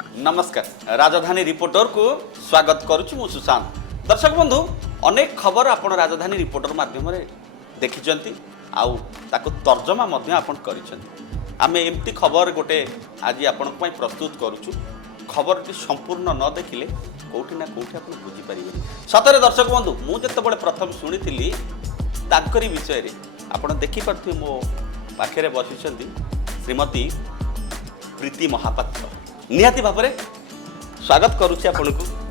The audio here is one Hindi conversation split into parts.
नमस्कार राजधानी रिपोर्टर को स्वागत करुछु मु सुशांत। दर्शक बंधु अनेक खबर आपण राजधानी रिपोर्टर माध्यम देखिचंती आउ ताको तर्जमा मध्य आपण करिसंती। आमे एमती खबर गोटे आज आपण पई प्रस्तुत करुछु। खबरटी संपूर्ण न देखिले कोठी ना कोठी आपण बुझी परिबेनी। सतरे दर्शक बंधु मु जतबेले प्रथम सुनिथिली ताकरी विषय रे आपण देखि परथि मो पाखरे बसिसंती श्रीमती प्रीति महापात्र। निहाती भाव में स्वागत करुच्ची आपको।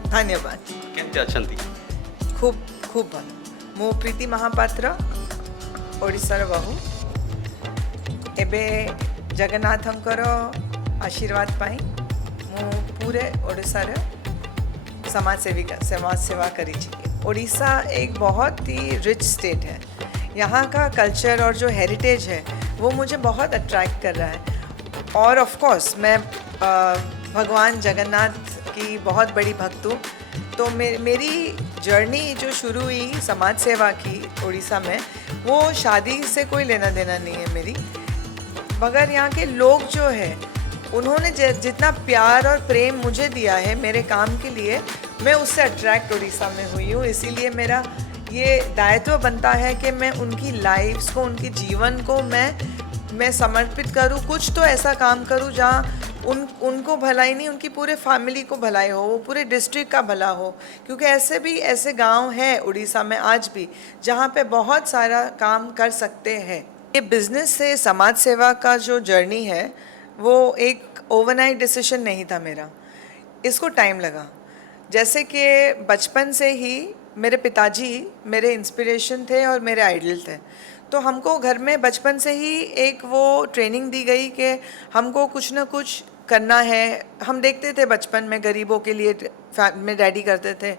धन्यवाद। केमती अछंती? खूब खूब भल। मु प्रीति महापात्र ओडिशार बहु। एबे जगन्नाथंकर आशीर्वाद पाई मु पूरे ओडिशार समाज सेवा करी। ओडिशा एक बहुत ही रिच स्टेट है। यहाँ का कल्चर और जो हेरिटेज है वो मुझे बहुत अट्रैक्ट कर रहा है। और ऑफ कोर्स मैं भगवान जगन्नाथ की बहुत बड़ी भक्त हूँ। तो मेरी जर्नी जो शुरू हुई समाज सेवा की उड़ीसा में, वो शादी से कोई लेना देना नहीं है मेरी, मगर यहाँ के लोग जो है उन्होंने जितना प्यार और प्रेम मुझे दिया है मेरे काम के लिए, मैं उससे अट्रैक्ट उड़ीसा में हुई हूँ। इसीलिए मेरा ये दायित्व बनता है कि मैं उनकी लाइफ्स को, उनके जीवन को मैं समर्पित करूँ। कुछ तो ऐसा काम करूँ जहाँ उनको भलाई नहीं, उनकी पूरे फैमिली को भलाई हो, वो पूरे डिस्ट्रिक्ट का भला हो। क्योंकि ऐसे गांव हैं उड़ीसा में आज भी जहाँ पे बहुत सारा काम कर सकते हैं। ये बिज़नेस से समाज सेवा का जो जर्नी है वो एक ओवरनाइट डिसीजन नहीं था मेरा, इसको टाइम लगा। जैसे कि बचपन से ही मेरे पिताजी मेरे इंस्पिरेशन थे और मेरे आइडल थे। तो हमको घर में बचपन से ही एक वो ट्रेनिंग दी गई कि हमको कुछ ना कुछ करना है। हम देखते थे बचपन में गरीबों के लिए में डैडी करते थे,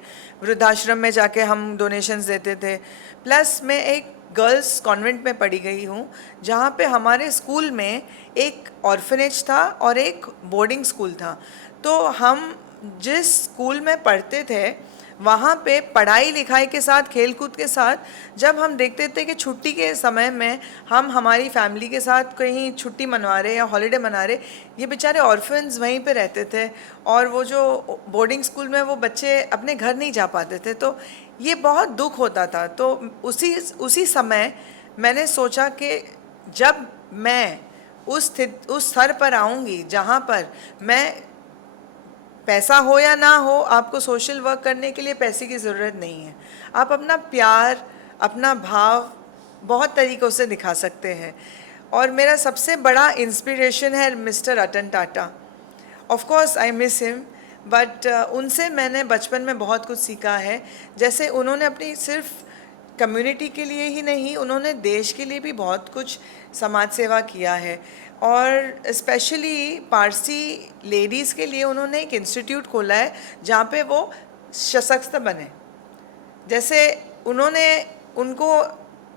वृद्धाश्रम में जाके हम डोनेशंस देते थे। प्लस मैं एक गर्ल्स कॉन्वेंट में पढ़ी गई हूँ जहाँ पे हमारे स्कूल में एक ऑर्फनेज था और एक बोर्डिंग स्कूल था। तो हम जिस स्कूल में पढ़ते थे वहाँ पे पढ़ाई लिखाई के साथ, खेल कूद के साथ, जब हम देखते थे कि छुट्टी के समय में हम हमारी फैमिली के साथ कहीं छुट्टी मनवा रहे या हॉलीडे मना रहे, ये बेचारे ऑर्फन्स वहीं पे रहते थे और वो जो बोर्डिंग स्कूल में वो बच्चे अपने घर नहीं जा पाते थे। तो ये बहुत दुख होता था। तो उसी समय मैंने सोचा कि जब मैं उस स्तर पर आऊँगी जहाँ पर मैं, पैसा हो या ना हो, आपको सोशल वर्क करने के लिए पैसे की ज़रूरत नहीं है। आप अपना प्यार, अपना भाव बहुत तरीक़ों से दिखा सकते हैं। और मेरा सबसे बड़ा इंस्पिरेशन है mister Ratan Tata. Of course I miss him, but उनसे मैंने बचपन में बहुत कुछ सीखा है। जैसे उन्होंने अपनी सिर्फ कम्युनिटी के लिए ही नहीं, उन्होंने देश के लिए भी बहुत कुछ समाज सेवा किया है। और स्पेशली पारसी लेडीज़ के लिए उन्होंने एक इंस्टीट्यूट खोला है जहाँ पे वो सशक्त बने। जैसे उन्होंने उनको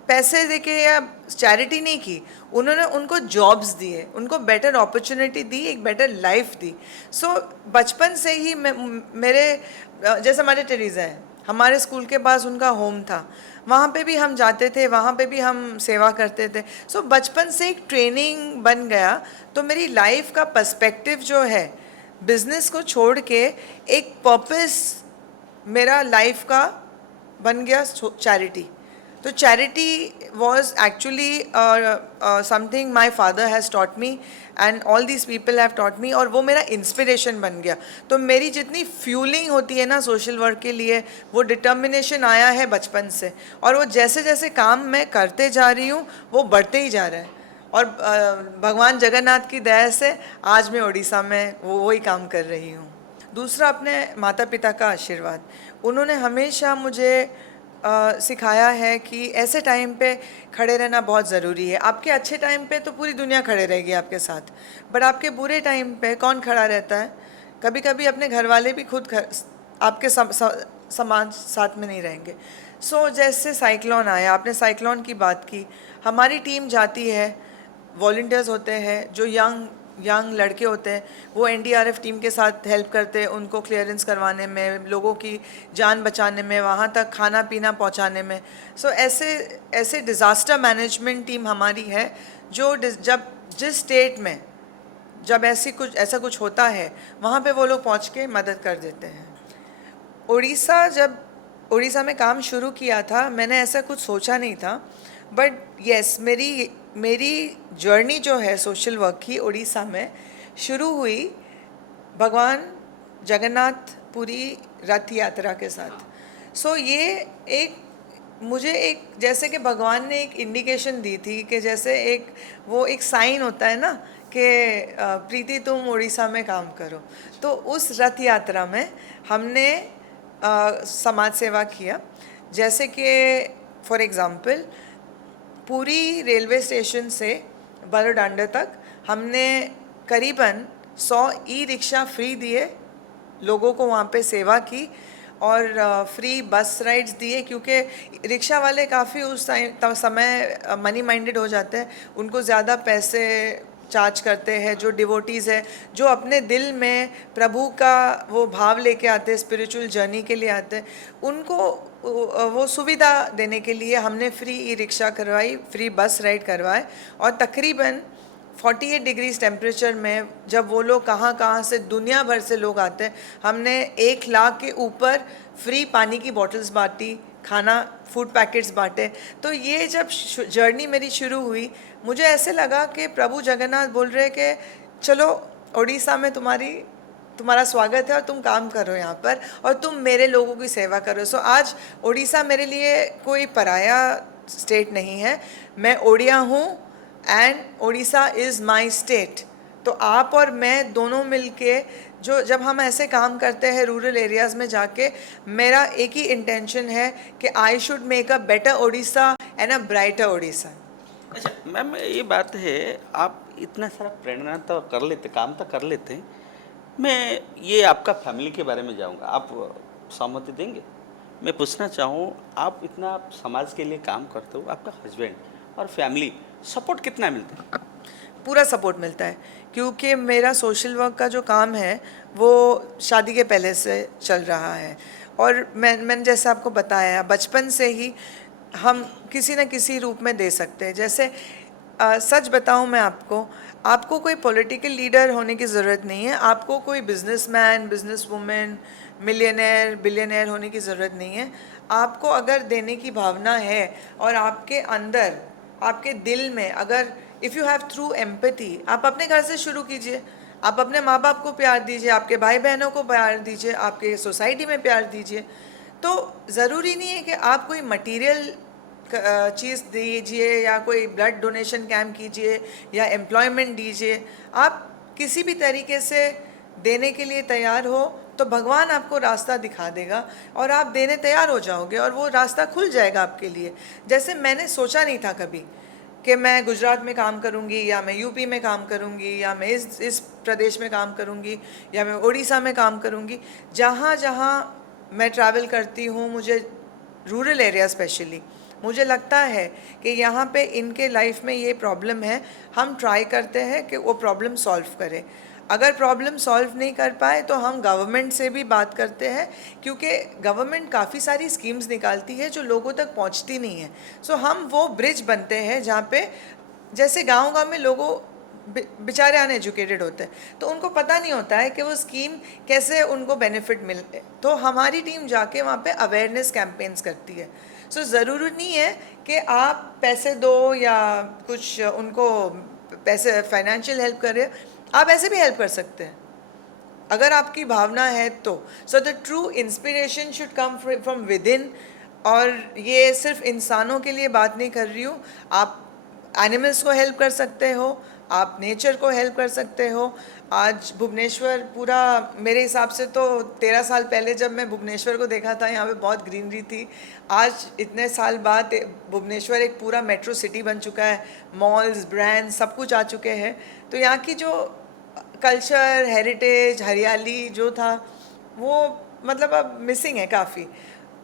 पैसे देके या चैरिटी नहीं की, उन्होंने उनको जॉब्स दिए, उनको बेटर अपॉर्चुनिटी दी, एक बेटर लाइफ दी। सो बचपन से ही मेरे जैसे हमारे टेरेसा हैं, हमारे स्कूल के पास उनका होम था, वहाँ पे भी हम जाते थे, वहाँ पे भी हम सेवा करते थे। सो बचपन से एक ट्रेनिंग बन गया। तो मेरी लाइफ का पर्सपेक्टिव जो है, बिज़नेस को छोड़ के एक पर्पस मेरा लाइफ का बन गया चैरिटी। तो charity was actually something my father has taught me and all these people have taught me, और वो मेरा इंस्पिरेशन बन गया। तो मेरी जितनी फ्यूलिंग होती है ना सोशल वर्क के लिए, वो डिटर्मिनेशन आया है बचपन से, और वो जैसे जैसे काम मैं करते जा रही हूँ वो बढ़ते ही जा रहा है। और भगवान जगन्नाथ की दया से आज मैं उड़ीसा में वही काम कर रही हूँ। दूसरा, अपने माता पिता का आशीर्वाद। उन्होंने हमेशा मुझे सिखाया है कि ऐसे टाइम पे खड़े रहना बहुत ज़रूरी है। आपके अच्छे टाइम पे तो पूरी दुनिया खड़े रहेगी आपके साथ, बट आपके बुरे टाइम पे कौन खड़ा रहता है? कभी कभी अपने घर वाले भी खुद आपके समाज साथ में नहीं रहेंगे। सो जैसे साइक्लोन आया, आपने साइक्लोन की बात की, हमारी टीम जाती है, वॉलंटियर्स होते हैं जो यंग लड़के होते हैं, वो एनडीआरएफ टीम के साथ हेल्प करते हैं, उनको क्लियरेंस करवाने में, लोगों की जान बचाने में, वहाँ तक खाना पीना पहुँचाने में। सो ऐसे डिज़ास्टर मैनेजमेंट टीम हमारी है जो जिस स्टेट में जब ऐसा कुछ होता है वहाँ पे वो लोग पहुँच के मदद कर देते हैं। जब उड़ीसा में काम शुरू किया था, मैंने ऐसा कुछ सोचा नहीं था, बट यस, मेरी जर्नी जो है सोशल वर्क की उड़ीसा में शुरू हुई भगवान जगन्नाथ पुरी रथ यात्रा के साथ। सो ये मुझे जैसे कि भगवान ने एक इंडिकेशन दी थी कि जैसे एक साइन होता है ना कि प्रीति तुम उड़ीसा में काम करो। तो उस रथ यात्रा में हमने समाज सेवा किया, जैसे कि फॉर एग्ज़ाम्पल पूरी रेलवे स्टेशन से बड़ोडांडा तक हमने करीबन 100 ई रिक्शा फ्री दिए, लोगों को वहाँ पे सेवा की, और फ्री बस राइड्स दिए, क्योंकि रिक्शा वाले काफ़ी उस समय मनी माइंडेड हो जाते हैं, उनको ज़्यादा पैसे चार्ज करते हैं। जो डिवोटीज़ है, जो अपने दिल में प्रभु का वो भाव लेके आते हैं, स्पिरिचुअल जर्नी के लिए आते हैं, उनको वो सुविधा देने के लिए हमने फ्री ई रिक्शा करवाई, फ्री बस राइड करवाए। और तकरीबन 48 डिग्रीज टेम्परेचर में जब वो लोग कहाँ से दुनिया भर से लोग आते हैं, हमने 1 लाख के ऊपर फ्री पानी की बॉटल्स बांटी, खाना फूड पैकेट्स बांटे। तो ये जब जर्नी मेरी शुरू हुई, मुझे ऐसे लगा कि प्रभु जगन्नाथ बोल रहे कि चलो उड़ीसा में तुम्हारा स्वागत है और तुम काम करो यहाँ पर, और तुम मेरे लोगों की सेवा करो। सो आज उड़ीसा मेरे लिए कोई पराया स्टेट नहीं है, मैं ओडिया हूँ and Orissa is my state. तो आप और मैं दोनों मिलके जब हम ऐसे काम करते हैं रूरल एरियाज़ में जाके, मेरा एक ही इंटेंशन है कि I should make a better Orissa and a brighter Orissa. अच्छा मैम, ये बात है, आप इतना सारा प्रेरणा तो कर लेते, काम तो कर लेते, मैं ये आपका फैमिली के बारे में जाऊंगा, आप सहमति देंगे? मैं पूछना चाहूँ, आप इतना समाज के लिए काम करते हो, आपका हस्बैंड और फैमिली सपोर्ट कितना मिलता है? पूरा सपोर्ट मिलता है, क्योंकि मेरा सोशल वर्क का जो काम है वो शादी के पहले से चल रहा है। और मैंने जैसे आपको बताया, बचपन से ही हम किसी न किसी रूप में दे सकते हैं। जैसे सच बताऊं मैं आपको कोई पॉलिटिकल लीडर होने की ज़रूरत नहीं है, आपको कोई बिजनेसमैन, बिजनेसवुमेन, मिलियनेयर, बिलियनेयर होने की ज़रूरत नहीं है। आपको अगर देने की भावना है और आपके अंदर, आपके दिल में, अगर if you have through empathy, आप अपने घर से शुरू कीजिए। आप अपने माँ बाप को प्यार दीजिए, आपके भाई बहनों को प्यार दीजिए, आपके सोसाइटी में प्यार दीजिए। तो ज़रूरी नहीं है कि आप कोई मटेरियल चीज़ दीजिए या कोई ब्लड डोनेशन कैंप कीजिए या एम्प्लॉयमेंट दीजिए। आप किसी भी तरीके से देने के लिए तैयार हो तो भगवान आपको रास्ता दिखा देगा और आप देने तैयार हो जाओगे और वो रास्ता खुल जाएगा आपके लिए। जैसे मैंने सोचा नहीं था कभी कि मैं गुजरात में काम करूंगी, या मैं यूपी में काम करूंगी, या मैं इस प्रदेश में काम करूंगी, या मैं उड़ीसा में काम करूंगी। जहाँ जहाँ मैं ट्रैवल करती हूँ, मुझे रूरल एरिया स्पेशली, मुझे लगता है कि यहाँ पे इनके लाइफ में ये प्रॉब्लम है, हम ट्राई करते हैं कि वो प्रॉब्लम सॉल्व करें। अगर प्रॉब्लम सॉल्व नहीं कर पाए तो हम गवर्नमेंट से भी बात करते हैं, क्योंकि गवर्नमेंट काफ़ी सारी स्कीम्स निकालती है जो लोगों तक पहुंचती नहीं है। सो हम वो ब्रिज बनते हैं जहाँ पे, जैसे गांव-गांव में लोगों बेचारे अनएजुकेटेड होते हैं तो उनको पता नहीं होता है कि वो स्कीम कैसे उनको बेनिफिट मिले, तो हमारी टीम जाके वहाँ पे अवेयरनेस कैंपेन्स करती है। सो ज़रूरी नहीं है कि आप पैसे दो या कुछ उनको पैसे फाइनेंशियल हेल्प करें, आप ऐसे भी हेल्प कर सकते हैं अगर आपकी भावना है तो। So the true inspiration should come from with in. और ये सिर्फ इंसानों के लिए बात नहीं कर रही हूँ, आप एनिमल्स को हेल्प कर सकते हो, आप नेचर को हेल्प कर सकते हो। आज भुवनेश्वर पूरा, मेरे हिसाब से तो 13 साल पहले जब मैं भुवनेश्वर को देखा था, यहाँ पे बहुत ग्रीनरी थी। आज इतने साल बाद भुवनेश्वर एक पूरा मेट्रो सिटी बन चुका है, मॉल्स, ब्रांड्स, सब कुछ आ चुके हैं। तो यहाँ की जो कल्चर, हेरिटेज, हरियाली जो था वो मतलब अब मिसिंग है काफ़ी।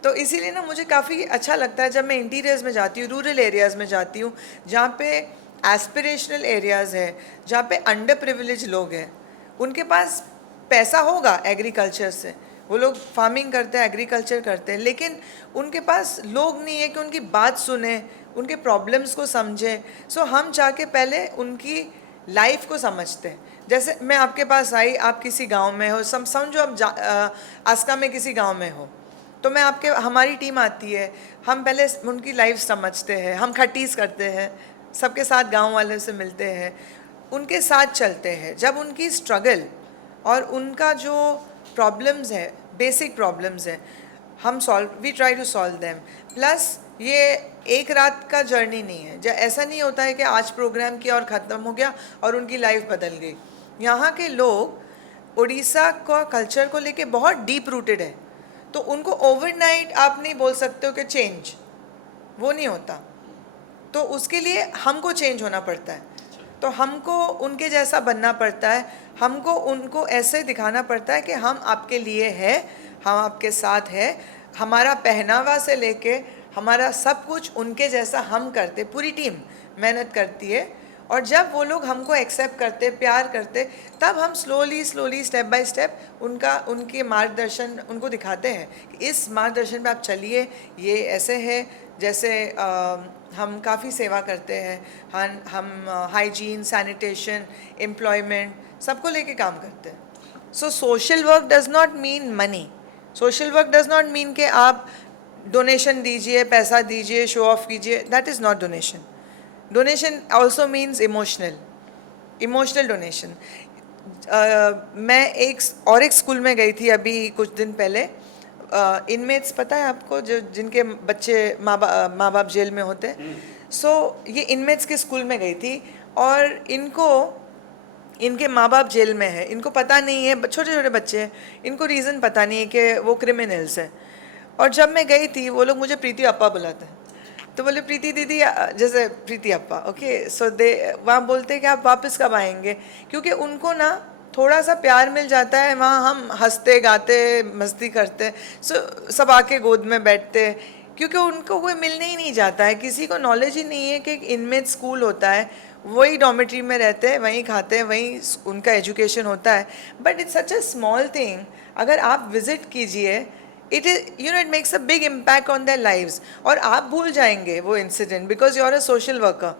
तो इसीलिए ना मुझे काफ़ी अच्छा लगता है जब मैं इंटीरियर्स में जाती हूँ, रूरल एरियाज़ में जाती हूँ, जहाँ पे एस्पिरेशनल एरियाज़ है, जहाँ पे अंडर प्रिविलेज लोग हैं। उनके पास पैसा होगा एग्रीकल्चर से, वो लोग फार्मिंग करते हैं, एग्रीकल्चर करते हैं, लेकिन उनके पास लोग नहीं है कि उनकी बात सुने, उनके प्रॉब्लम्स को समझे। सो हम जाके पहले उनकी लाइफ को समझते हैं, जैसे मैं आपके पास आई, आप किसी गांव में हो, समझो आप आस्का में किसी गांव में हो, तो मैं आपके हमारी टीम आती है, हम पहले उनकी लाइफ समझते हैं, हम खट्टीज करते हैं, सबके साथ गांव वाले से मिलते हैं, उनके साथ चलते हैं। जब उनकी स्ट्रगल और उनका जो प्रॉब्लम्स है, बेसिक प्रॉब्लम्स है, हम we try to solve them. Plus ये एक रात का जर्नी नहीं है, जो ऐसा नहीं होता है कि आज प्रोग्राम किया और ख़त्म हो गया और उनकी लाइफ बदल गई। यहाँ के लोग उड़ीसा का कल्चर को लेके बहुत डीप रूटेड है, तो उनको ओवरनाइट आप नहीं बोल सकते हो कि चेंज, वो नहीं होता। तो उसके लिए हमको चेंज होना पड़ता है, तो हमको उनके जैसा बनना पड़ता है, हमको उनको ऐसे दिखाना पड़ता है कि हम आपके लिए है, हम आपके साथ है। हमारा पहनावा से लेके हमारा सब कुछ उनके जैसा हम करते, पूरी टीम मेहनत करती है। और जब वो लोग हमको एक्सेप्ट करते, प्यार करते, तब हम स्लोली स्टेप बाय स्टेप उनके मार्गदर्शन उनको दिखाते हैं कि इस मार्गदर्शन पे आप चलिए, ये ऐसे है। जैसे हम काफ़ी सेवा करते हैं, हम हाइजीन, सैनिटेशन, एम्प्लॉयमेंट सबको लेके काम करते हैं। So social work does not mean money, social work does not mean कि आप डोनेशन दीजिए, पैसा दीजिए, शो ऑफ कीजिए, that is not donation. Donation also means emotional donation. मैं एक स्कूल में गई थी अभी कुछ दिन पहले। इनमेट्स पता है आपको, जो जिनके बच्चे माँ बाप जेल में होते हैं। सो ये इनमेट्स के स्कूल में गई थी और इनके माँ बाप जेल में है, इनको पता नहीं है, छोटे छोटे बच्चे हैं, इनको रीज़न पता नहीं है कि वो क्रिमिनल्स है। और जब मैं गई थी, वो लोग मुझे प्रीति अप्पा बुलाते हैं, तो बोले प्रीति दीदी, जैसे प्रीति अप्पा, ओके। सो वहाँ बोलते हैं कि आप वापस कब आएंगे, क्योंकि उनको ना थोड़ा सा प्यार मिल जाता है, वहाँ हम हंसते गाते मस्ती करते, सो सब आके गोद में बैठते, क्योंकि उनको कोई मिलने ही नहीं जाता है, किसी को नॉलेज ही नहीं है कि एक इनमेट स्कूल होता है, वही डॉर्मेट्री में रहते हैं, वहीं खाते हैं, वहीं उनका एजुकेशन होता है। But it's such a small thing, अगर आप विजिट कीजिए, it makes a big impact on their lives. और आप भूल जाएंगे वो incident, because you are a social worker,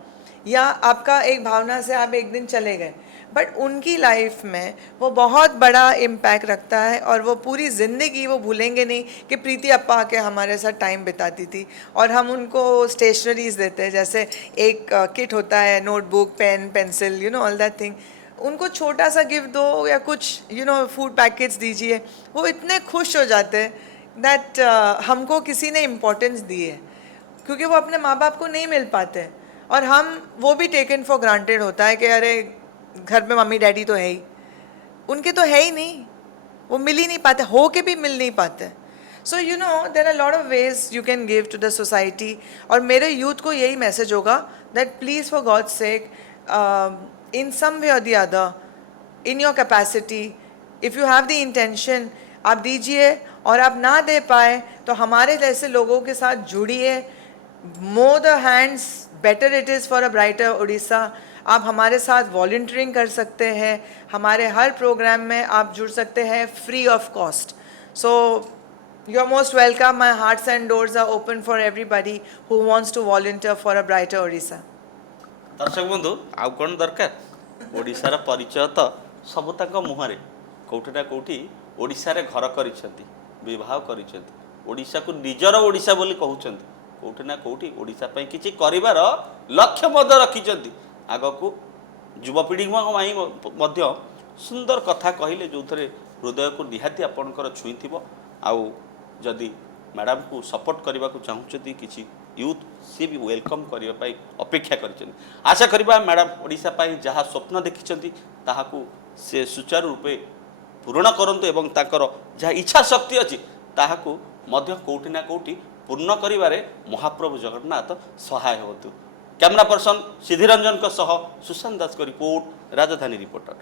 या आपका एक भावना से आप एक दिन चले गए, बट उनकी लाइफ में वो बहुत बड़ा इम्पैक्ट रखता है, और वो पूरी ज़िंदगी वो भूलेंगे नहीं कि प्रीति अप्पा आके हमारे साथ टाइम बिताती थी। और हम उनको स्टेशनरीज देते हैं, जैसे एक किट होता है, notebook, pen, pencil, all that thing. उनको छोटा सा गिफ्ट दो या कुछ फूड पैकेट्स दीजिए, वो इतने खुश हो जाते हैं दैट हमको किसी ने इम्पोर्टेंस दी है, क्योंकि वो अपने माँ बाप को नहीं मिल पाते, और वो भी टेकन फॉर ग्रांटेड होता है कि अरे घर में मम्मी डैडी तो है ही, उनके तो है ही नहीं, वो मिल ही नहीं पाते, हो के भी मिल नहीं पाते। So there are lot of ways you can give to the society. और मेरे यूथ को यही मैसेज होगा that please for God's sake, in some way और the other, in your capacity, if you have the intention, आप दीजिए। और आप ना दे पाए तो हमारे जैसे लोगों के साथ जुड़िए। More the hands better it is for a brighter Orissa. आप हमारे साथ वॉलंटियरिंग कर सकते हैं, हमारे हर प्रोग्राम में आप जुड़ सकते हैं free of cost. So you are most welcome, my hearts and doors are open for everybody who wants to volunteer for a brighter Orissa. दर्शक बंधु आउ कौन दरकार, ओडिशार परिचय तो सब तक मुहरे कौटी ना कौटी ओडिशारे घर करिसेंती, विवाह करिसेंती, ओडिशा को निजर ओडिशा बोली कहउचंती, कौटी ना कौटी ओडिशा पई किछि करिवार लक्ष्य मध्य रखिचंती। आगकू युवपीढ़ी मध्य सुंदर कथा कहले जो थे हृदय को निहाती आपणकर छुई थी। आउ जदि मैडम को सपोर्ट करने को चाहूँगी किसी यूथ सी भी वेलकम करने अपेक्षा कर। आशा करवा मैडम ओडिशा पाई जहाँ स्वप्न देखिं ताकू से सुचारू रूपे पूर्ण करंतु एवं ताकर जहाँ इच्छा शक्ति अच्छी ताकू मध्य कौटी ना कौटी पूर्ण करिवारे महाप्रभु जगन्नाथ सहाय होतु। कैमरा पर्सन सिद्धिरंजन सह सुशांत दास को रिपोर्ट, राजधानी रिपोर्टर।